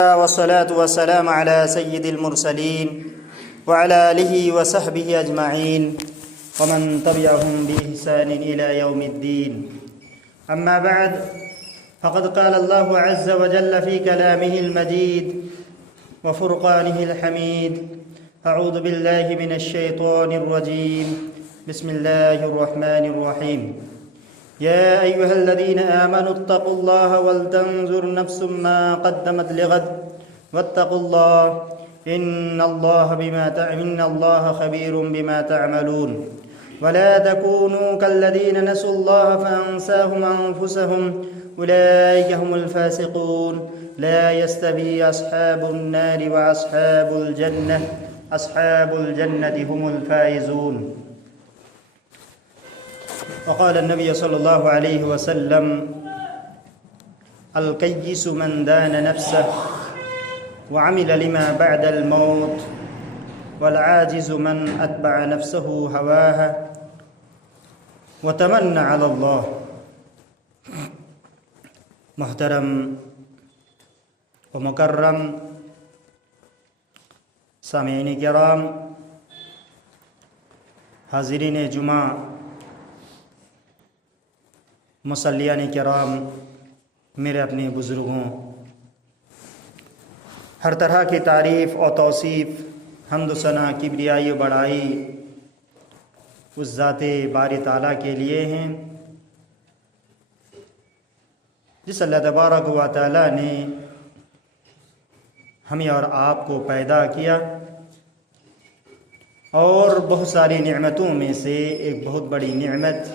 والصلاة والسلام على سيد المرسلين وعلى آله وصحبه أجمعين ومن تبعهم بإحسان إلى يوم الدين. أما بعد، فقد قال الله عز وجل في كلامه المجيد وفرقانه الحميد: أعوذ بالله من الشيطان الرجيم، بسم الله الرحمن الرحيم. يا أيها الذين آمنوا اتقوا الله ولتنظر نفس ما قدمت لغد واتقوا الله إن الله خبير بما تعملون. ولا تكونوا كالذين نسوا الله فأنساهم أنفسهم أولئك هم الفاسقون. لا يستوي أصحاب النار وأصحاب الجنة، أصحاب الجنة هم الفائزون. وقال النبي صلی اللہ علیہ وسلم: القیس من دان نفسه وعمل لما بعد الموت والعاجز من اتبع نفسه هواها وتمنى على اللہ. محترم و مکرم سامعین کرام، حاضرین جمعہ، مصلیان کرام، میرے اپنے بزرگوں، ہر طرح کی تعریف اور توصیف، حمد و ثنا، کبریائی و بڑائی اس ذات باری تعالیٰ کے لیے ہیں جس اللہ تبارک و تعالیٰ نے ہمیں اور آپ کو پیدا کیا اور بہت ساری نعمتوں میں سے ایک بہت بڑی نعمت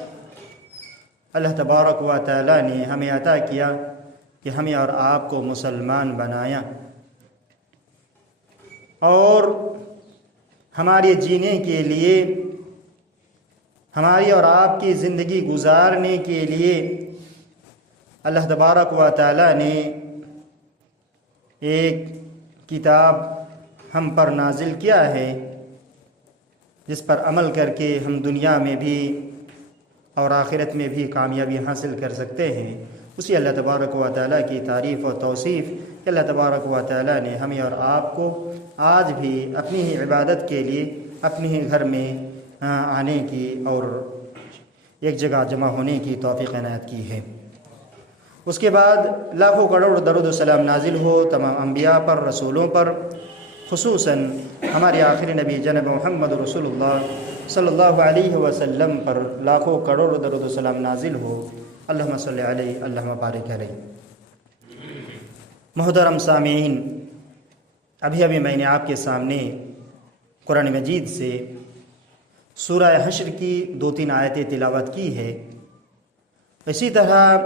اللہ تبارک و تعالیٰ نے ہمیں عطا کیا کہ ہمیں اور آپ کو مسلمان بنایا اور ہمارے جینے کے لیے، ہماری اور آپ کی زندگی گزارنے کے لیے اللہ تبارک و تعالیٰ نے ایک کتاب ہم پر نازل کیا ہے جس پر عمل کر کے ہم دنیا میں بھی اور آخرت میں بھی کامیابی حاصل کر سکتے ہیں. اسی اللہ تبارک و تعالیٰ کی تعریف و توصیف کہ اللہ تبارک و تعالیٰ نے ہمیں اور آپ کو آج بھی اپنی ہی عبادت کے لیے اپنے ہی گھر میں آنے کی اور ایک جگہ جمع ہونے کی توفیق عنایت کی ہے. اس کے بعد لاکھوں کروڑ درود و سلام نازل ہو تمام انبیاء پر، رسولوں پر، خصوصاً ہمارے آخری نبی جناب محمد رسول اللہ صلی اللہ علیہ وسلم پر لاکھوں کروڑ درود و سلام نازل ہو. اللہم صلی علیہ، اللہم بارک علیہ. محترم سامعین، ابھی میں نے آپ کے سامنے قرآن مجید سے سورہ حشر کی 2-3 آیتیں تلاوت کی ہے. اسی طرح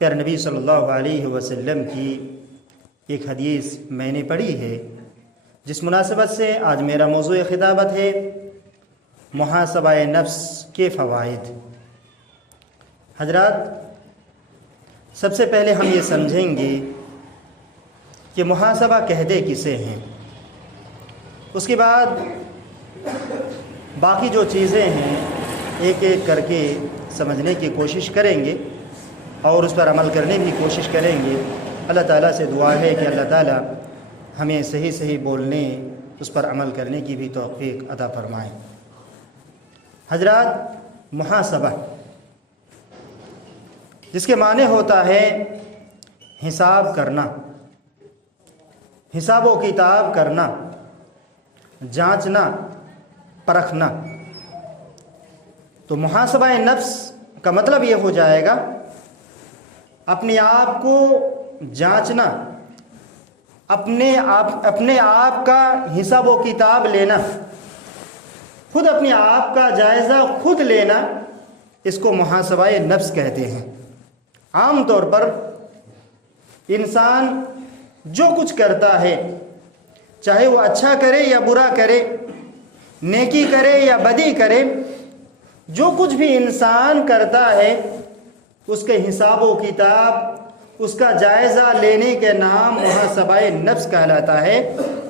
پیارے نبی صلی اللہ علیہ وسلم کی ایک حدیث میں نے پڑھی ہے جس مناسبت سے آج میرا موضوع خطابت ہے محاسبہ نفس کے فوائد. حضرات، سب سے پہلے ہم یہ سمجھیں گے کہ محاسبہ کہتے کسے ہیں، اس کے بعد باقی جو چیزیں ہیں ایک ایک کر کے سمجھنے کی کوشش کریں گے اور اس پر عمل کرنے کی کوشش کریں گے. اللہ تعالیٰ سے دعا ہے کہ اللہ تعالیٰ ہمیں صحیح بولنے، اس پر عمل کرنے کی بھی توفیق عطا فرمائیں. حضرات، محاسبہ جس کے معنی ہوتا ہے حساب کرنا، حساب و کتاب کرنا، جانچنا، پرکھنا. تو محاسبہ نفس کا مطلب یہ ہو جائے گا اپنے آپ کو جانچنا، اپنے آپ کا حساب و کتاب لینا، خود اپنے آپ کا جائزہ خود لینا. اس کو محاسبہ نفس کہتے ہیں. عام طور پر انسان جو کچھ کرتا ہے، چاہے وہ اچھا کرے یا برا کرے، نیکی کرے یا بدی کرے، جو کچھ بھی انسان کرتا ہے اس کے حساب و کتاب، اس کا جائزہ لینے کے نام محاسبہ نفس کہلاتا ہے.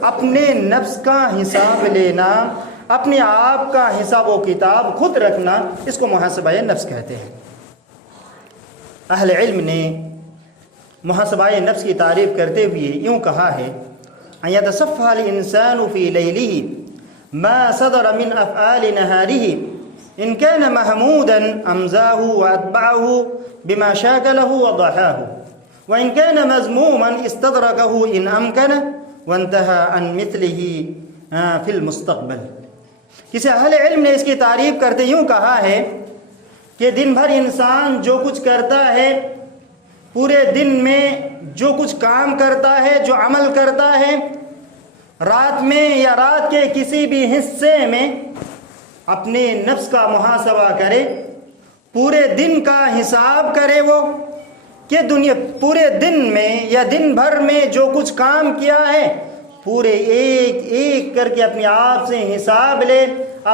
اپنے نفس کا حساب لینا، اپنے آپ کا حساب و کتاب خود رکھنا، اس کو محاسبہ نفس کہتے ہیں. اہل علم نے محاسبہ نفس کی تعریف کرتے ہوئے یوں کہا ہے: ان یتصفح الانسان فی لیلہ ما صدر من افعال نہارہ ان كان محمودا امزاه واتبعه بما شاكله وضحاه وان كان مذموما استدركه ان امكن وانتهى عن مثله في المستقبل۔ کسی اہل علم نے اس کی تعریف کرتے یوں کہا ہے کہ دن بھر انسان جو کچھ کرتا ہے، پورے دن میں جو کچھ کام کرتا ہے، جو عمل کرتا ہے، رات میں یا رات کے کسی بھی حصے میں اپنے نفس کا محاسبہ کرے، پورے دن کا حساب کرے وہ کہ پورے دن میں یا دن بھر میں جو کچھ کام کیا ہے پورے ایک ایک کر کے اپنے آپ سے حساب لے،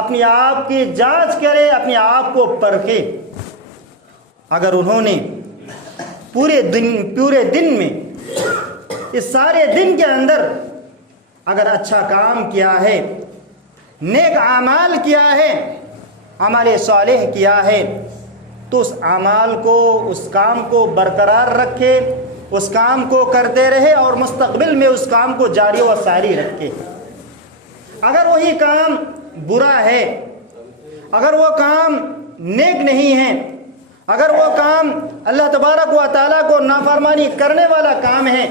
اپنے آپ کی جانچ کرے، اپنے آپ کو پرکھے۔ اگر انہوں نے پورے دن میں اس سارے دن کے اندر اگر اچھا کام کیا ہے، نیک اعمال کیا ہے، عمل صالح کیا ہے، تو اس اعمال کو، اس کام کو برقرار رکھے، اس کام کو کرتے رہے اور مستقبل میں اس کام کو جاری و ساری رکھے۔ اگر وہی کام برا ہے، اگر وہ کام نیک نہیں ہے، اگر وہ کام اللہ تبارک و تعالیٰ کو نافرمانی کرنے والا کام ہے،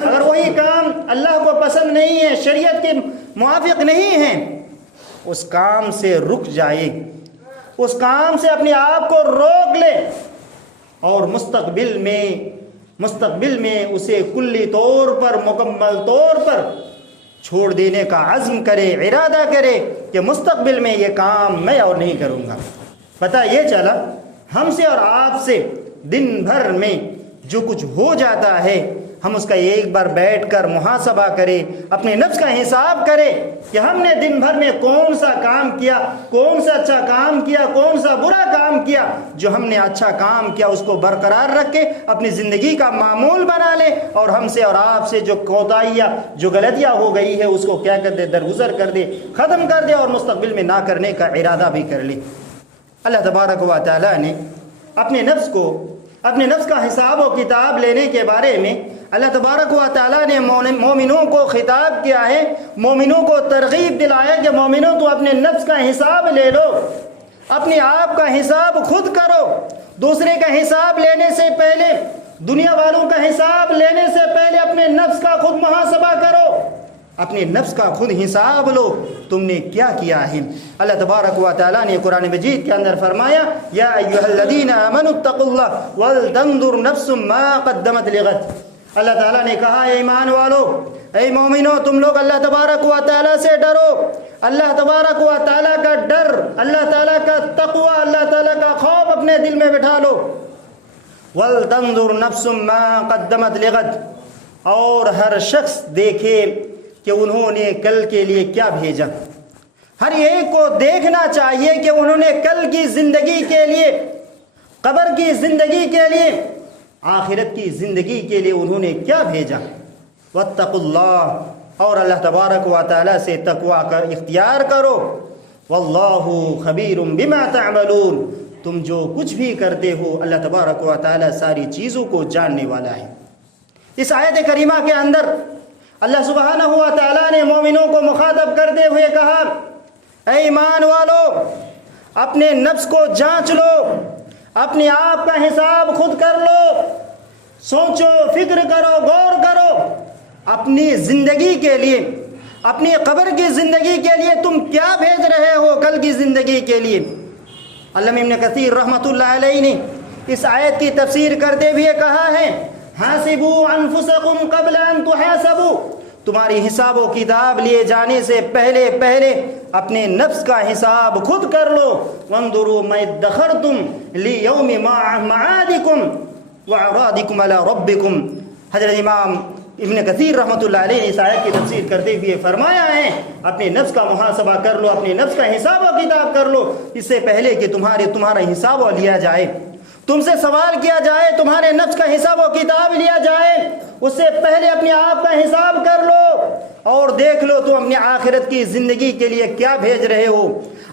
اگر وہی کام اللہ کو پسند نہیں ہے، شریعت کے موافق نہیں ہے، اس کام سے رک جائے، اس کام سے اپنے آپ کو روک لے اور مستقبل میں اسے کلی طور پر، مکمل طور پر چھوڑ دینے کا عزم کرے، ارادہ کرے کہ مستقبل میں یہ کام میں اور نہیں کروں گا۔ پتہ یہ چلا ہم سے اور آپ سے دن بھر میں جو کچھ ہو جاتا ہے، ہم اس کا ایک بار بیٹھ کر محاسبہ کریں، اپنے نفس کا حساب کریں کہ ہم نے دن بھر میں کون سا کام کیا، کون سا اچھا کام کیا، کون سا برا کام کیا۔ جو ہم نے اچھا کام کیا اس کو برقرار رکھے، اپنی زندگی کا معمول بنا لے، اور ہم سے اور آپ سے جو کوتاہیاں، جو غلطیاں ہو گئی ہے اس کو کیا کر دے، درگزر کر دے، ختم کر دے، اور مستقبل میں نہ کرنے کا ارادہ بھی کر لے۔ اللہ تبارک و تعالیٰ نے اپنے نفس کا حساب و کتاب لینے کے بارے میں اللہ تبارک و تعالیٰ نے مومنوں کو خطاب کیا ہے، مومنوں کو ترغیب دلایا کہ مومنوں تو اپنے نفس کا حساب لے لو، اپنے آپ کا حساب خود کرو، دوسرے کا حساب لینے سے پہلے، دنیا والوں کا حساب لینے سے پہلے اپنے نفس کا خود محاسبہ کرو، اپنے نفس کا خود حساب لو، تم نے کیا کیا ہے۔ اللہ تبارک و تعالیٰ نے قرآن مجید کے اندر فرمایا: یا ایھا الذین آمنوا اتقوا اللہ ولتنظر نفس ما قدمت لغد۔ اللہ تعالیٰ نے کہا: اے ایمان والو، اے مومنو، تم لوگ اللہ تبارک و تعالیٰ سے ڈرو، اللہ تبارک و تعالیٰ کا ڈر، اللہ تعالیٰ کا تقوی، اللہ تعالیٰ کا خوف اپنے دل میں بٹھا لو۔ ولتنظر نفس ما قدمت لغد، اور ہر شخص دیکھے کہ انہوں نے کل کے لیے کیا بھیجا۔ ہر ایک کو دیکھنا چاہیے کہ انہوں نے کل کی زندگی کے لیے، قبر کی زندگی کے لیے، آخرت کی زندگی کے لیے انہوں نے کیا بھیجا۔ واتقوا اللہ، اور اللہ تبارک و تعالیٰ سے تقوی کا اختیار کرو۔ واللہ خبیر بما تعملون، تم جو کچھ بھی کرتے ہو اللہ تبارک و تعالیٰ ساری چیزوں کو جاننے والا ہے۔ اس آیت کریمہ کے اندر اللہ سبحانہ و تعالیٰ نے مومنوں کو مخاطب کرتے ہوئے کہا: اے ایمان والو، اپنے نفس کو جانچ لو، اپنے آپ کا حساب خود کر لو، سوچو، فکر کرو، غور کرو، اپنی زندگی کے لیے، اپنی قبر کی زندگی کے لیے تم کیا بھیج رہے ہو، کل کی زندگی کے لیے۔ علامہ ابن کثیر رحمۃ اللہ علیہ نے اس آیت کی تفسیر کرتے ہوئے کہا ہے: حاسبوا انفسکم قبل ان تحاسبوا، تمہاری حساب و کتاب لیے جانے سے پہلے اپنے نفس کا حساب خود کر لو۔ وانظروا ما ادخرتم لیوم معادکم واعراضکم علی ربکم۔ حضرت امام ابن کثیر رحمۃ اللہ علیہ نے اس آیت کی تفسیر کرتے ہوئے فرمایا ہے: اپنے نفس کا محاسبہ کر لو، اپنے نفس کا حساب و کتاب کر لو، اس سے پہلے کہ تمہارا حساب و لیا جائے، تم سے سوال کیا جائے، تمہارے نفس کا حساب و کتاب لیا جائے، اس سے پہلے اپنے آپ کا حساب کر لو اور دیکھ لو تم اپنی آخرت کی زندگی کے لیے کیا بھیج رہے ہو،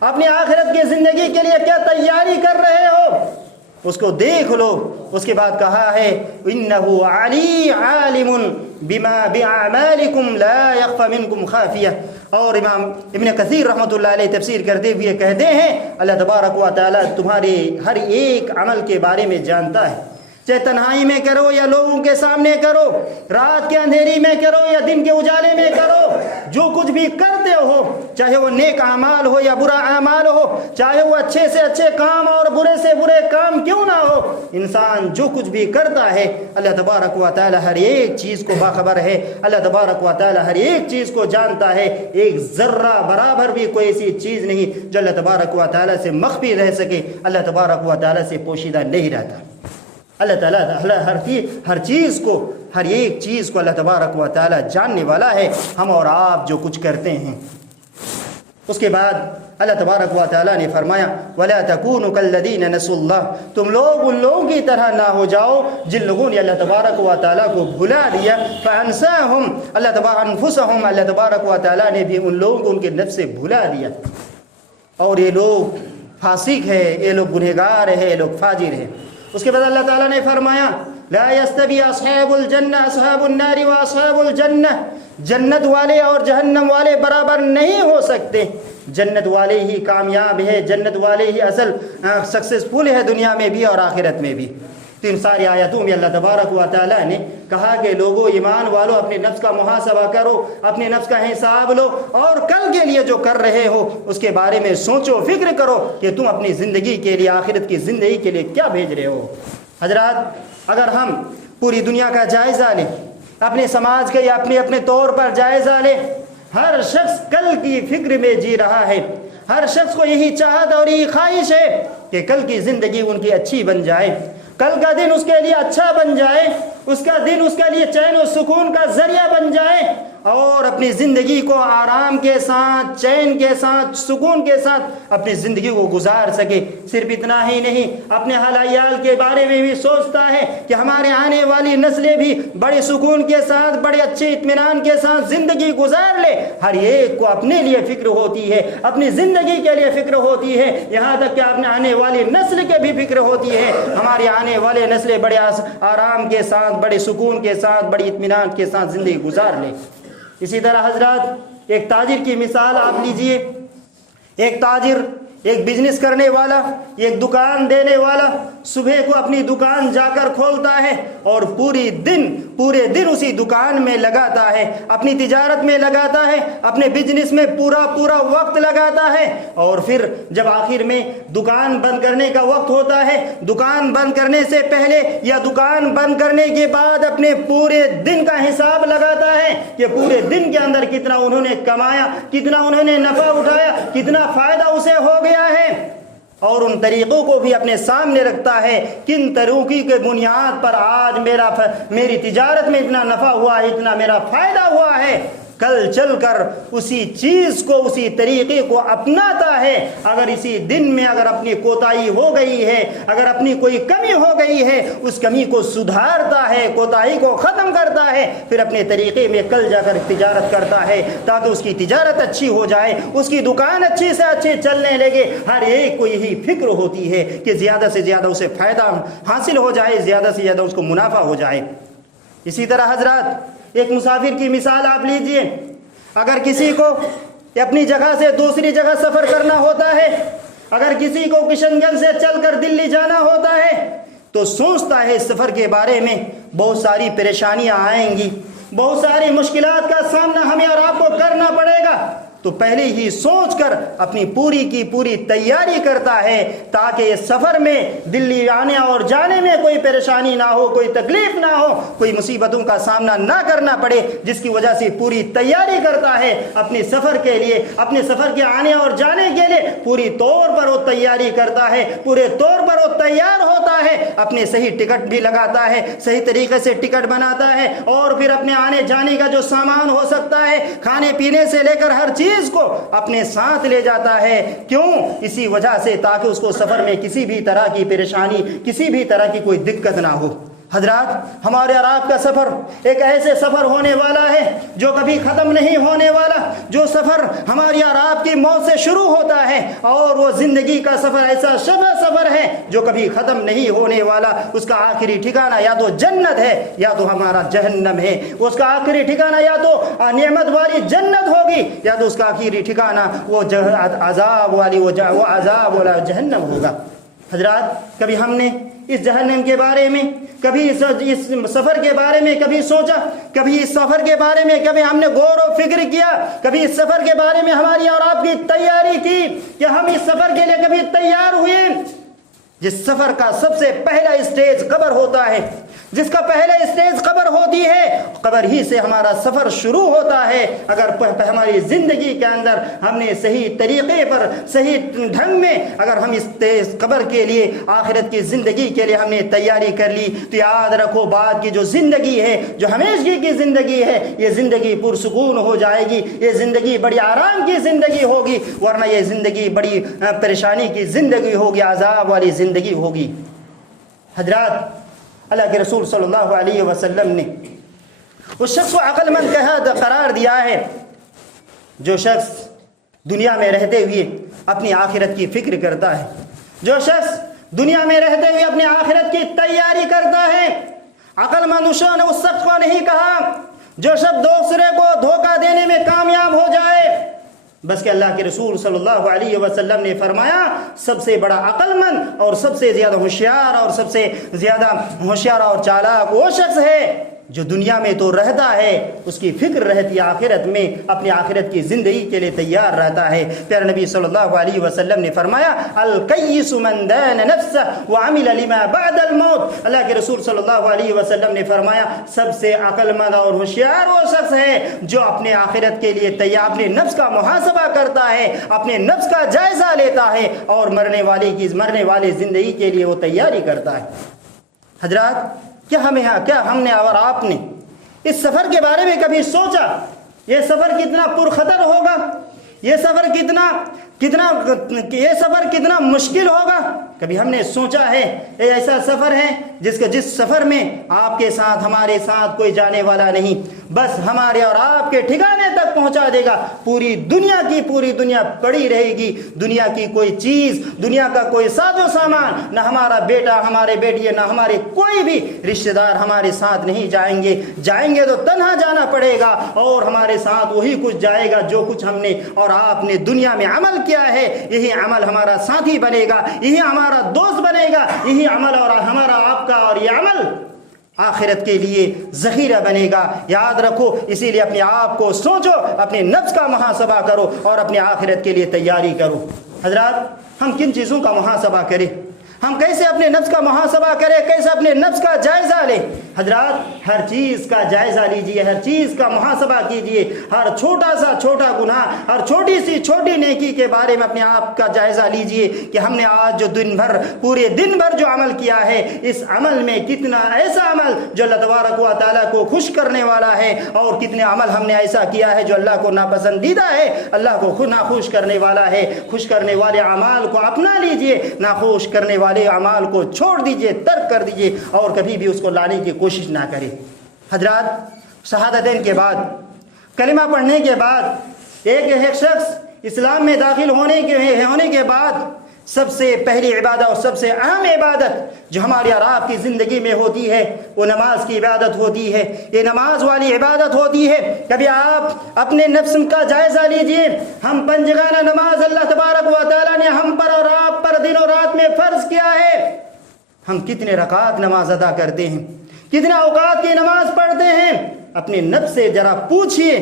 اپنی آخرت کی زندگی کے لیے کیا تیاری کر رہے ہو۔ اس کو دیکھ لو۔ اس کے بعد کہا ہے انہو علی عالم بما باعمالکم لا یخفی منکم خافیہ۔ اور امام ابن کثیر رحمۃ اللہ علیہ تفسیر کرتے ہوئے کہتے ہیں اللہ تبارک و تعالی تمہارے ہر ایک عمل کے بارے میں جانتا ہے، چاہے تنہائی میں کرو یا لوگوں کے سامنے کرو، رات کے اندھیری میں کرو یا دن کے اجالے میں کرو، جو کچھ بھی کرتے ہو، چاہے وہ نیک اعمال ہو یا برا اعمال ہو، چاہے وہ اچھے سے اچھے کام اور برے سے برے کام کیوں نہ ہو، انسان جو کچھ بھی کرتا ہے اللہ تبارک و تعالی ہر ایک چیز کو باخبر ہے، اللہ تبارک و تعالی ہر ایک چیز کو جانتا ہے۔ ایک ذرہ برابر بھی کوئی ایسی چیز نہیں جو اللہ تبارک و تعالی سے مخفی رہ سکے، اللہ تبارک و تعالی سے پوشیدہ نہیں رہتا۔ اللہ تعالیٰ ہر چیز کو، ہر ایک چیز کو اللہ تبارک و تعالیٰ جاننے والا ہے، ہم اور آپ جو کچھ کرتے ہیں۔ اس کے بعد اللہ تبارک و تعالیٰ نے فرمایا وَلَا تَكُونُوا كَالَّذِينَ نَسُوا اللَّهَ، تم لوگ ان لوگوں کی طرح نہ ہو جاؤ جن لوگوں نے اللہ تبارک و تعالیٰ کو بھلا دیا، فَأَنسَاهُمْ أَنفُسَهُمْ، اللہ تبارک و تعالیٰ نے بھی ان لوگوں کو ان کے نفس سے بھلا دیا، اور یہ لوگ فاسق ہے، یہ لوگ گنہگار ہے، یہ لوگ فاجر ہے۔ اس کے بعد اللہ تعالیٰ نے فرمایا لا یستوی اصحاب الجنہ اصحاب النار و اصحاب الجنہ، جنت والے اور جہنم والے برابر نہیں ہو سکتے، جنت والے ہی کامیاب ہے، جنت والے ہی اصل سکسیسفل ہے دنیا میں بھی اور آخرت میں بھی۔ تو ان ساری آیاتوں میں اللہ تبارک و تعالیٰ نے کہا کہ لوگوں، ایمان والو، اپنے نفس کا محاسبہ کرو، اپنے نفس کا حساب لو، اور کل کے لیے جو کر رہے ہو اس کے بارے میں سوچو، فکر کرو کہ تم اپنی زندگی کے لیے، آخرت کی زندگی کے لیے کیا بھیج رہے ہو۔ حضرات، اگر ہم پوری دنیا کا جائزہ لیں، اپنے سماج کا یا اپنے طور پر جائزہ لیں، ہر شخص کل کی فکر میں جی رہا ہے، ہر شخص کو یہی چاہت اور یہی خواہش ہے کہ کل کی زندگی ان کی اچھی بن جائے، کل کا دن اس کے لیے اچھا بن جائے، اس کا دن اس کے لیے چین و سکون کا ذریعہ بن جائے، اور اپنی زندگی کو آرام کے ساتھ، چین کے ساتھ، سکون کے ساتھ اپنی زندگی کو گزار سکے۔ صرف اتنا ہی نہیں، اپنے حال عیال کے بارے میں بھی سوچتا ہے کہ ہمارے آنے والی نسلیں بھی بڑے سکون کے ساتھ، بڑے اچھے اطمینان کے ساتھ زندگی گزار لے۔ ہر ایک کو اپنے لیے فکر ہوتی ہے، اپنی زندگی کے لیے فکر ہوتی ہے، یہاں تک کہ اپنے آنے والی نسل کے بھی فکر ہوتی ہے، ہماری آنے والے نسلیں بڑے آرام کے ساتھ، بڑے سکون کے ساتھ، بڑے اطمینان کے ساتھ زندگی گزار لے۔ اسی طرح حضرات، ایک تاجر کی مثال آپ لیجئے، ایک تاجر، ایک بزنس کرنے والا، ایک دکان دینے والا صبح کو اپنی دکان جا کر کھولتا ہے اور پورے دن اسی دکان میں لگاتا ہے، اپنی تجارت میں لگاتا ہے، اپنے بزنس میں پورا وقت لگاتا ہے، اور پھر جب آخر میں دکان بند کرنے کا وقت ہوتا ہے، دکان بند کرنے سے پہلے یا دکان بند کرنے کے بعد اپنے پورے دن کا حساب لگاتا ہے کہ پورے دن کے اندر کتنا انہوں نے کمایا، کتنا انہوں نے نفع اٹھایا، کتنا فائدہ اسے ہو گیا ہے، اور ان طریقوں کو بھی اپنے سامنے رکھتا ہے، کن طریقوں کے بنیاد پر آج میری تجارت میں اتنا نفع ہوا ہے، اتنا میرا فائدہ ہوا ہے۔ کل چل کر اسی چیز کو، اسی طریقے کو اپناتا ہے۔ اگر اسی دن میں اگر اپنی کوتاہی ہو گئی ہے، اگر اپنی کوئی کمی ہو گئی ہے، اس کمی کو سدھارتا ہے، کوتاہی کو ختم کرتا ہے، پھر اپنے طریقے میں کل جا کر تجارت کرتا ہے تاکہ اس کی تجارت اچھی ہو جائے، اس کی دکان اچھی سے اچھی چلنے لگے۔ ہر ایک کو یہی فکر ہوتی ہے کہ زیادہ سے زیادہ اسے فائدہ حاصل ہو جائے، زیادہ سے زیادہ اس کو منافع ہو جائے۔ اسی طرح حضرات، ایک مسافر کی مثال آپ لیجئے، اگر کسی کو اپنی جگہ سے دوسری جگہ سفر کرنا ہوتا ہے، اگر کسی کو کشن گنج سے چل کر دلی جانا ہوتا ہے تو سوچتا ہے اس سفر کے بارے میں بہت ساری پریشانیاں آئیں گی، بہت ساری مشکلات کا سامنا ہمیں اور آپ کو کرنا پڑے گا، تو پہلے ہی سوچ کر اپنی پوری کی پوری تیاری کرتا ہے تاکہ اس سفر میں دلی آنے اور جانے میں کوئی پریشانی نہ ہو، کوئی تکلیف نہ ہو، کوئی مصیبتوں کا سامنا نہ کرنا پڑے، جس کی وجہ سے پوری تیاری کرتا ہے اپنے سفر کے لیے، اپنے سفر کے آنے اور جانے کے لیے پوری طور پر وہ تیاری کرتا ہے، پورے طور پر وہ تیار ہوتا ہے، اپنے صحیح ٹکٹ بھی لگاتا ہے، صحیح طریقے سے ٹکٹ بناتا ہے، اور پھر اپنے آنے جانے کا جو سامان ہو سکتا ہے، کھانے پینے سے لے کر ہر چیز کو اپنے ساتھ لے جاتا ہے۔ کیوں؟ اسی وجہ سے تاکہ اس کو سفر میں کسی بھی طرح کی پریشانی، کسی بھی طرح کی کوئی دقت نہ ہو۔ حضرات ہمارے اور آپ کا سفر ایک ایسے سفر ہونے والا ہے جو کبھی ختم نہیں ہونے والا، جو سفر ہماری اور آپ کی موت سے شروع ہوتا ہے، اور وہ زندگی کا سفر ایسا سفر ہے جو کبھی ختم نہیں ہونے والا۔ اس کا آخری ٹھکانہ یا تو جنت ہے یا تو ہمارا جہنم ہے۔ اس کا آخری ٹھکانہ یا تو نعمت والی جنت ہوگی یا تو اس کا آخری ٹھکانہ وہ عذاب والا جہنم ہوگا۔ حضرات کبھی ہم نے اس جہنم کے بارے میں، کبھی اس سفر کے بارے میں کبھی سوچا؟ کبھی اس سفر کے بارے میں کبھی ہم نے غور و فکر کیا؟ کبھی اس سفر کے بارے میں ہماری اور آپ کی تیاری کی کہ ہم اس سفر کے لیے کبھی تیار ہوئے؟ جس سفر کا سب سے پہلا اسٹیج قبر ہوتا ہے، جس کا پہلا اسٹیج قبر ہوتی ہے، قبر ہی سے ہمارا سفر شروع ہوتا ہے۔ اگر ہماری زندگی کے اندر ہم نے صحیح طریقے پر، صحیح ڈھنگ میں اگر ہم اس قبر کے لیے، آخرت کی زندگی کے لیے ہم نے تیاری کر لی، تو یاد رکھو بعد کی جو زندگی ہے، جو ہمیشگی کی زندگی ہے، یہ زندگی پرسکون ہو جائے گی، یہ زندگی بڑی آرام کی زندگی ہوگی، ورنہ یہ زندگی بڑی پریشانی کی زندگی ہوگی، عذاب والی زندگی ہوگی۔ حضرات اللہ کے رسول صلی اللہ علیہ وسلم نے اس شخص کو عقل مند قرار دیا ہے جو شخص دنیا میں رہتے ہوئے اپنی آخرت کی فکر کرتا ہے، جو شخص دنیا میں رہتے ہوئے اپنی آخرت کی تیاری کرتا ہے۔ عقل مند اس شخص کو نہیں کہا جو شخص دوسرے کو دھوکہ دینے میں کامیاب ہو جائے، بس کہ اللہ کے رسول صلی اللہ علیہ وسلم نے فرمایا سب سے بڑا عقل مند اور سب سے زیادہ ہوشیار اور چالاک وہ شخص ہے جو دنیا میں تو رہتا ہے، اس کی فکر رہتی ہے آخرت میں، اپنی آخرت کی زندگی کے لیے تیار رہتا ہے۔ پیارے نبی صلی اللہ علیہ وسلم نے فرمایا الکیس من دان نفسہ وعمل لما بعد الموت۔ اللہ کے رسول صلی اللہ علیہ وسلم نے فرمایا سب سے عقل مند اور ہوشیار وہ شخص ہے جو اپنے آخرت کے لیے تیار، اپنے نفس کا محاسبہ کرتا ہے، اپنے نفس کا جائزہ لیتا ہے اور مرنے والے زندگی کے لیے وہ تیاری کرتا ہے۔ حضرات کیا ہم نے اور آپ نے اس سفر کے بارے میں کبھی سوچا؟ یہ سفر کتنا پرخطر ہوگا، یہ سفر کتنا مشکل ہوگا؟ کبھی ہم نے سوچا ہے یہ ایسا سفر ہے جس سفر میں آپ کے ساتھ، ہمارے ساتھ کوئی جانے والا نہیں، بس ہمارے اور آپ کے ٹھکانے تک پہنچا دے گا۔ پوری دنیا پڑی رہے گی، دنیا کی کوئی چیز، دنیا کا کوئی ساز و سامان، نہ ہمارا بیٹا، ہمارے بیٹی، نہ ہمارے کوئی بھی رشتہ دار ہمارے ساتھ نہیں جائیں گے تو تنہا جانا پڑے گا، اور ہمارے ساتھ وہی کچھ جائے گا جو کچھ ہم نے اور آپ نے دنیا میں عمل کیا ہے۔ یہی عمل ہمارا ساتھی بنے گا، یہی ہمارا دوست بنے گا، یہی عمل اور ہمارا آپ کا اور یہ عمل آخرت کے لیے ذخیرہ بنے گا۔ یاد رکھو، اسی لیے اپنے آپ کو سوچو، اپنے نفس کا محاسبہ کرو اور اپنے آخرت کے لیے تیاری کرو۔ حضرات ہم کن چیزوں کا محاسبہ کریں؟ ہم کیسے اپنے نفس کا محاسبہ کریں؟ کیسے اپنے نفس کا جائزہ لیں؟ حضرات ہر چیز کا جائزہ لیجئے، ہر چیز کا محاسبہ کیجئے، ہر چھوٹا سا چھوٹا گناہ، ہر چھوٹی سی چھوٹی نیکی کے بارے میں اپنے آپ کا جائزہ لیجئے کہ ہم نے آج جو پورے دن بھر جو عمل کیا ہے، اس عمل میں کتنا ایسا عمل جو اللہ تبارک و تعالیٰ کو خوش کرنے والا ہے، اور کتنے عمل ہم نے ایسا کیا ہے جو اللہ کو ناپسندیدہ ہے، اللہ کو ناخوش کرنے والا ہے۔ خوش کرنے والے اعمال کو اپنا لیجئے، ناخوش کرنے والے اعمال کو چھوڑ دیجئے، ترک کر دیجئے، اور کبھی بھی اس کو لانے کی کوشش نہ کریں۔ حضرات شہادتین کے بعد، کلمہ پڑھنے کے بعد، ایک شخص اسلام میں داخل ہونے کے بعد سب سے پہلی عبادت اور سب سے اہم عبادت جو ہماری اور آپ کی زندگی میں ہوتی ہے وہ نماز کی عبادت ہوتی ہے۔ یہ نماز والی عبادت ہوتی ہے۔ کبھی آپ اپنے نفس کا جائزہ لیجئے، ہم پنجگانہ نماز اللہ تبارک و تعالیٰ نے ہم پر اور آپ پر دن و رات میں فرض کیا ہے، ہم کتنے رکعات نماز ادا کرتے ہیں، کتنے اوقات کی نماز پڑھتے ہیں؟ اپنے نفس سے ذرا پوچھئے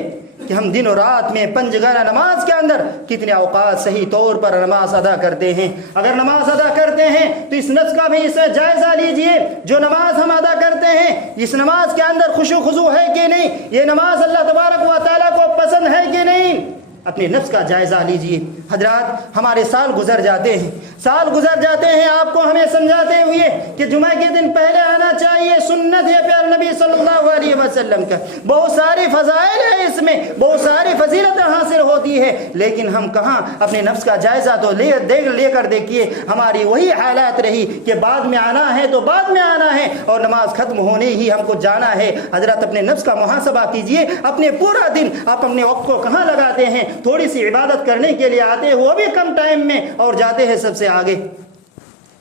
کہ ہم دن و رات میں پنجگانہ نماز کے اندر کتنے اوقات صحیح طور پر نماز ادا کرتے ہیں۔ اگر نماز ادا کرتے ہیں تو اس نفس کا بھی اسے جائزہ لیجئے، جو نماز ہم ادا کرتے ہیں اس نماز کے اندر خشوع خضوع ہے کہ نہیں، یہ نماز اللہ تبارک و تعالیٰ کو پسند ہے کہ نہیں، اپنے نفس کا جائزہ لیجئے۔ حضرات ہمارے سال گزر جاتے ہیں، سال گزر جاتے ہیں آپ کو ہمیں سمجھاتے ہوئے کہ جمعہ کے دن پہلے آنا چاہیے، سنت ہے پیارے نبی صلی اللہ علیہ وسلم کا، بہت ساری فضائل ہیں اس میں، بہت ساری فضیلتیں حاصل ہوتی ہے، لیکن ہم کہاں اپنے نفس کا جائزہ تو لے کر دیکھیے، ہماری وہی حالات رہی کہ بعد میں آنا ہے تو بعد میں آنا ہے، اور نماز ختم ہونے ہی ہم کو جانا ہے۔ حضرت اپنے نفس کا محاسبہ کیجئے، اپنے پورا دن آپ اپنے وقت کو کہاں لگاتے ہیں؟ تھوڑی سی عبادت کرنے کے لیے آتے ہیں وہ بھی کم ٹائم میں، اور جاتے ہیں سب سے آگے۔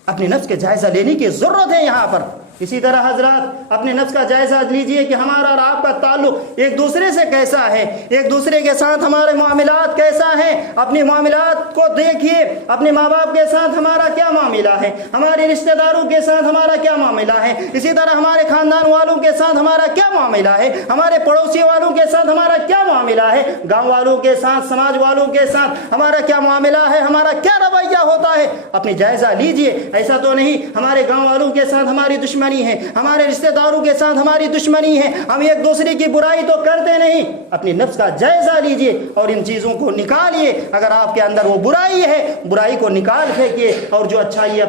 اپنے نفس کے جائزہ لینے کی ضرورت ہے یہاں پر۔ اسی طرح حضرات اپنے نفس کا جائزہ لیجئے کہ ہمارا اور آپ کا تعلق ایک دوسرے سے کیسا ہے، ایک دوسرے کے ساتھ ہمارے معاملات کیسا ہیں۔ اپنے معاملات کو دیکھیے، اپنے ماں باپ کے ساتھ ہمارا کیا معاملہ ہے، ہمارے رشتہ داروں کے ساتھ ہمارا کیا معاملہ ہے، اسی طرح ہمارے خاندان والوں کے ساتھ ہمارا کیا معاملہ ہے، ہمارے پڑوسی والوں کے ساتھ ہمارا کیا معاملہ ہے، گاؤں والوں کے ساتھ، سماج والوں کے ساتھ ہمارا کیا معاملہ ہے، ہمارا کیا رویہ ہوتا ہے۔ اپنی جائزہ لیجئے۔ ایسا تو نہیں ہمارے گاؤں والوں کے ساتھ ہماری دشمنی ہے، ہمارے رشتہ داروں کے ساتھ ہماری دشمنی ہے، ہم ایک دوسرے کی برائی تو کرتے نہیں۔ اپنی نفس کا جائزہ لیجئے اور ان چیزوں کو نکالیے۔ اگر آپ کے اندر وہ برائی ہے، برائی کو نکال پھینکیے، اور جو اچھائی ہے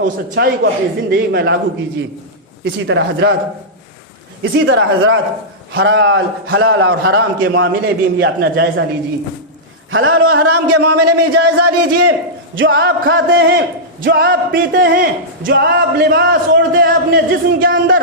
اس اچھائی کو اپنی زندگی میں لاگو کیجیے۔ اسی طرح حضرات حلال اور حرام کے معاملے بھی اپنا جائزہ لیجیے۔ حلال و حرام کے معاملے میں جائزہ لیجئے۔ جو آپ کھاتے ہیں، جو آپ پیتے ہیں، جو آپ لباس اوڑھتے ہیں اپنے جسم کے اندر،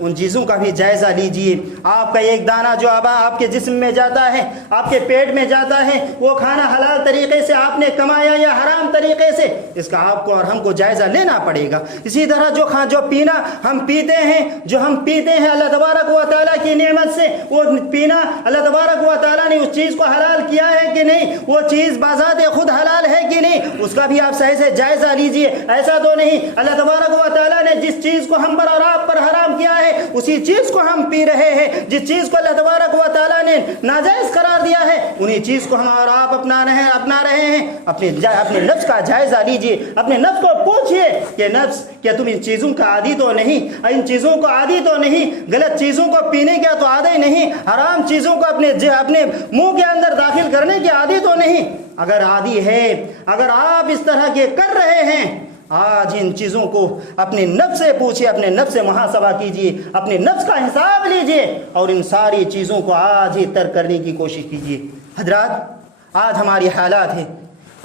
ان چیزوں کا بھی جائزہ لیجئے۔ آپ کا ایک دانہ جو آپ کے جسم میں جاتا ہے، آپ کے پیٹ میں جاتا ہے، وہ کھانا حلال طریقے سے آپ نے کمایا یا حرام طریقے سے، اس کا آپ کو اور ہم کو جائزہ لینا پڑے گا۔ اسی طرح جو پینا ہم پیتے ہیں اللہ تبارک و تعالیٰ کی نعمت سے، وہ پینا اللہ تبارک و تعالیٰ نے اس چیز کو حلال کیا ہے کہ نہیں، وہ چیز بذات خود حلال ہے کہ نہیں، اس کا بھی آپ صحیح سے جائزہ لیجئے۔ ایسا تو نہیں اللہ تبارک و تعالیٰ نے جس چیز کو ہم پر اور آپ پر حرام کیا ہے اسی چیز کو ہم پی رہے ہیں، جس چیز کو اللہ تبارک و تعالیٰ نے ناجائز قرار دیا ہے انہی چیز کو ہم اور آپ اپنا رہے ہیں۔ اپنے نفس کا جائزہ لیجئے، اپنے نفس کو پوچھئے کہ نفس کیا تم ان چیزوں کا عادی تو نہیں، ان چیزوں کو عادی تو نہیں، غلط چیزوں کو پینے کا تو عادی نہیں، حرام چیزوں کو اپنے منہ کے اندر داخل کرنے کی عادی تو نہیں۔ اگر عادی ہے، اگر آپ اس طرح کے کر رہے ہیں، آج ان چیزوں کو اپنے نفس سے پوچھئے، اپنے نفس سے محاسبہ کیجئے، اپنے نفس کا حساب لیجئے، اور ان ساری چیزوں کو آج ہی ترک کرنے کی کوشش کیجئے۔ حضرات آج ہماری حالات ہے،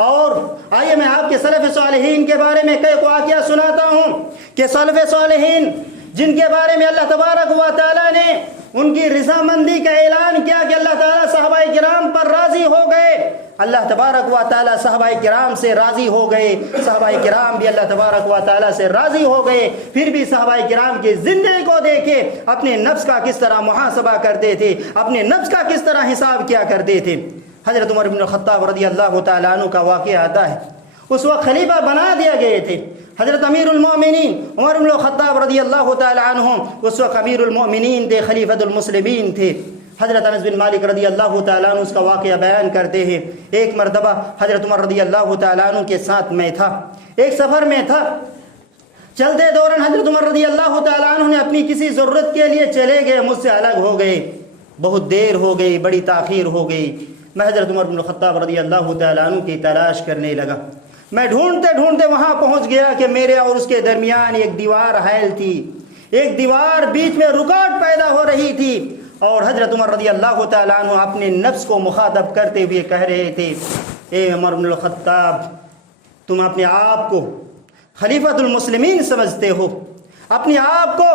اور آئیے میں آپ کے سلف صالحین کے بارے میں کئی واقعہ سناتا ہوں کہ سلف صالحین جن کے بارے میں اللہ تبارک و تعالیٰ نے ان کی رضامندی کا اعلان کیا کہ اللہ تعالیٰ صحابہ کرام پر راضی ہو گئے، اللہ تبارک و تعالیٰ صحابہ کرام سے راضی ہو گئے، صحابہ کرام بھی اللہ تبارک و تعالیٰ سے راضی ہو گئے۔ پھر بھی صحابہ کرام کی زندگی کو دیکھے، اپنے نفس کا کس طرح محاسبہ کرتے تھے، اپنے نفس کا کس طرح حساب کیا کرتے تھے۔ حضرت عمر بن الخطاب رضی اللہ تعالیٰ عنہ کا واقعہ آتا ہے، اس وقت خلیفہ بنا دیا گئے تھے حضرت امیر المؤمنین عمر بن الخطاب رضی اللہ تعالیٰ عنہ، اس وقت امیر المؤمنین تھے، خلیفۃ المسلمین تھے۔ حضرت انس بن مالک رضی اللہ تعالیٰ عنہ اس کا واقعہ بیان کرتے ہیں، ایک مرتبہ حضرت عمر رضی اللہ تعالیٰ عنہ کے ساتھ میں تھا، ایک سفر میں تھا، چلتے دوران حضرت عمر رضی اللہ تعالیٰ عنہ نے اپنی کسی ضرورت کے لیے چلے گئے، مجھ سے الگ ہو گئے، بہت دیر ہو گئی، بڑی تاخیر ہو گئی۔ میں حضرت عمر بن الخطاب رضی اللہ تعالیٰ عنہ کی تلاش کرنے لگا، میں ڈھونڈتے ڈھونڈتے وہاں پہنچ گیا کہ میرے اور اس کے درمیان ایک دیوار حائل تھی، ایک دیوار بیچ میں رکاوٹ پیدا ہو رہی تھی، اور حضرت عمر رضی اللہ تعالیٰ عنہ اپنے نفس کو مخاطب کرتے ہوئے کہہ رہے تھے، اے عمر بن الخطاب، تم اپنے آپ کو خلیفۃ المسلمین سمجھتے ہو، اپنے آپ کو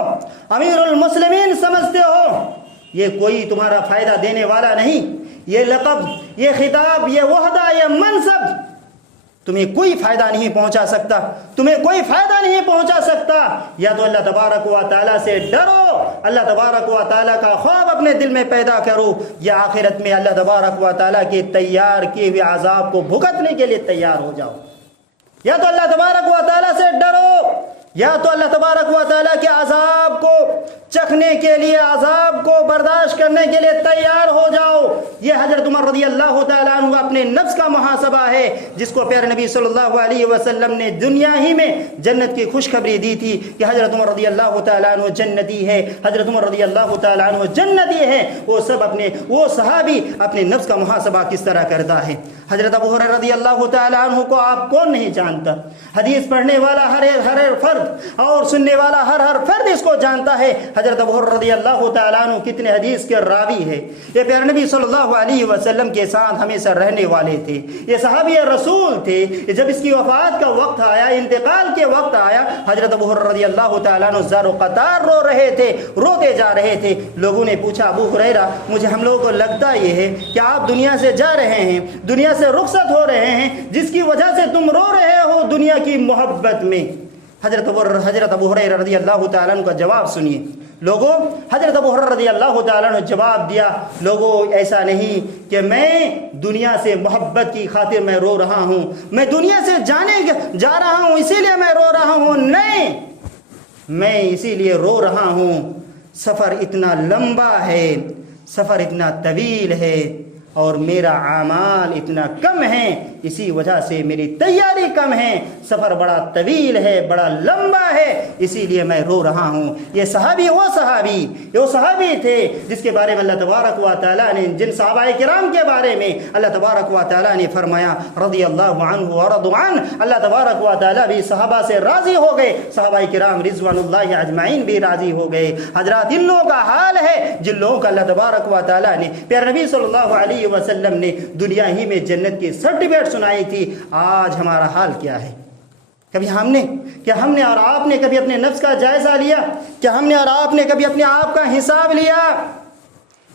امیر المسلمین سمجھتے ہو، یہ کوئی تمہارا فائدہ دینے والا نہیں، یہ لقب، یہ خطاب، یہ وحدہ، یہ منصب تمہیں کوئی فائدہ نہیں پہنچا سکتا، تمہیں کوئی فائدہ نہیں پہنچا سکتا۔ یا تو اللہ تبارک و تعالیٰ سے ڈرو، اللہ تبارک و تعالیٰ کا خوف اپنے دل میں پیدا کرو، یا آخرت میں اللہ تبارک و تعالیٰ کے تیار کیے ہوئے عذاب کو بھگتنے کے لیے تیار ہو جاؤ۔ یا تو اللہ تبارک و تعالیٰ سے ڈرو، یا تو اللہ تبارک و تعالیٰ کے عذاب کو چکھنے کے لیے، عذاب کو برداشت کرنے کے لیے تیار ہو جاؤ۔ یہ حضرت عمر رضی اللہ تعالیٰ عنہ اپنے نفس کا محاسبہ ہے، جس کو پیارے نبی صلی اللہ علیہ وسلم نے دنیا ہی میں جنت کی خوشخبری دی تھی کہ حضرت عمر رضی اللہ تعالیٰ عنہ جنتی ہے، حضرت عمر رضی اللہ تعالیٰ عنہ جنتی ہے۔ وہ صحابی اپنے نفس کا محاسبہ کس طرح کرتا ہے۔ حضرت ابو ہریرہ رضی اللہ تعالیٰ عنہ کو آپ کون نہیں جانتا؟ حدیث پڑھنے والا ہر فرد اور سننے والا ہر فرد اس کو جانتا ہے۔ حضرت ابو ہریرہ رضی اللہ تعالیٰ عنہ کتنے حدیث کے راوی ہے۔ یہ پیارے نبی صلی اللہ علیہ وسلم کے ساتھ ہمیشہ رہنے والے تھے، یہ صحابی رسول تھے۔ جب اس کی وفات کا وقت آیا، انتقال کے وقت آیا، حضرت ابو ہریرہ رضی اللہ تعالیٰ عنہ زار و قطار رو رہے تھے، روتے جا رہے تھے۔ لوگوں نے پوچھا ابو ہریرہ مجھے ہم لوگوں کو لگتا یہ ہے کہ آپ دنیا سے جا رہے ہیں، دنیا سے رخصت ہو رہے ہیں، جس کی وجہ سے تم رو رہے ہو دنیا کی محبت میں۔ حضرت ابو ہریرہ رضی اللہ تعالیٰ عنہ کا جواب سنیے۔ لوگوں، حضرت ابو ہریرہ رضی اللہ تعالیٰ عنہ جواب دیا، لوگوں ایسا نہیں کہ میں دنیا سے محبت کی خاطر میں رو رہا ہوں، میں دنیا سے جا رہا ہوں اسی لیے میں رو رہا ہوں، نہیں، میں اسی لیے رو رہا ہوں سفر اتنا لمبا ہے، سفر اتنا طویل ہے، اور میرا اعمال اتنا کم ہے، اسی وجہ سے میری تیاری کم ہے، سفر بڑا طویل ہے، بڑا لمبا ہے، اسی لیے میں رو رہا ہوں۔ یہ صحابی تھے جس کے بارے میں اللہ تبارک و تعالیٰ نے، جن صحابہ کرام کے بارے میں اللہ تبارک و تعالیٰ نے فرمایا رضی اللہ عنہ ورضوا عنہ، اللہ تبارک و تعالیٰ بھی صحابہ سے راضی ہو گئے، صحابہ کرام رضوان اللہ اجمعین بھی راضی ہو گئے۔ حضرات، ان لوگوں کا حال ہے جن لوگوں کا اللہ تبارک و تعالیٰ نے، پیارے نبی صلی اللہ علیہ وسلم نے دنیا ہی میں جنت کی سرٹیفکیٹ سنائی تھی۔ آج ہمارا حال کیا ہے؟ کبھی ہم نے اور آپ نے کبھی اپنے نفس کا جائزہ لیا؟ کیا ہم نے اور آپ نے کبھی اپنے آپ کا حساب لیا؟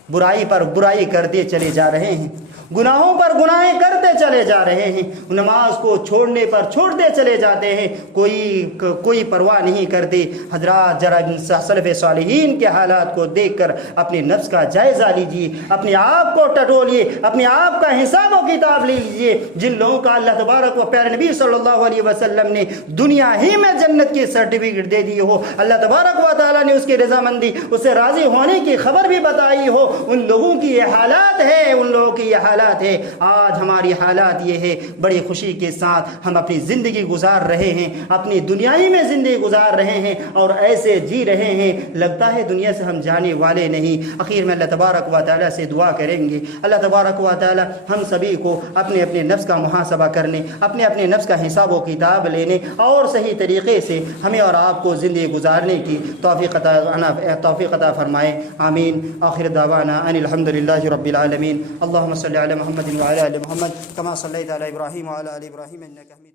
برائی پر برائی کرتے چلے جا رہے ہیں، گناہوں پر گناہیں کرتے چلے جا رہے ہیں، نماز کو چھوڑنے پر چھوڑتے چلے جاتے ہیں، کوئی پرواہ نہیں کرتے۔ حضرات، ذرا سلف صالحین کے حالات کو دیکھ کر اپنے نفس کا جائزہ لیجئے، اپنے آپ کو ٹٹولیے، اپنے آپ کا حساب و کتاب لیجئے۔ جن لوگوں کا اللہ تبارک و پیارے نبی صلی اللہ علیہ وسلم نے دنیا ہی میں جنت کی سرٹیفکیٹ دے دی ہو، اللہ تبارک و تعالیٰ نے اس کی رضامندی، اسے راضی ہونے کی خبر بھی بتائی ہو، ان لوگوں کی یہ حالات ہے، آج ہماری حالات یہ ہے، بڑی خوشی کے ساتھ ہم اپنی زندگی گزار رہے ہیں، اپنی دنیائی میں زندگی گزار رہے ہیں، اور ایسے جی رہے ہیں لگتا ہے دنیا سے ہم جانے والے نہیں۔ اخیر میں اللہ تبارک و تعالیٰ سے دعا کریں گے، اللہ تبارک و تعالیٰ ہم سبھی کو اپنے نفس کا محاسبہ کرنے، اپنے نفس کا حساب و کتاب لینے، اور صحیح طریقے سے ہمیں اور آپ کو زندگی گزارنے کی توفیق عطا فرمائے، آمین۔ آخر دعوانا ان الحمد للہ رب العالمین۔ اللہم صلی علی محمد وعلی آل محمد کما صلیت علی ابراہیم وعلی آل ابراہیم انک حمید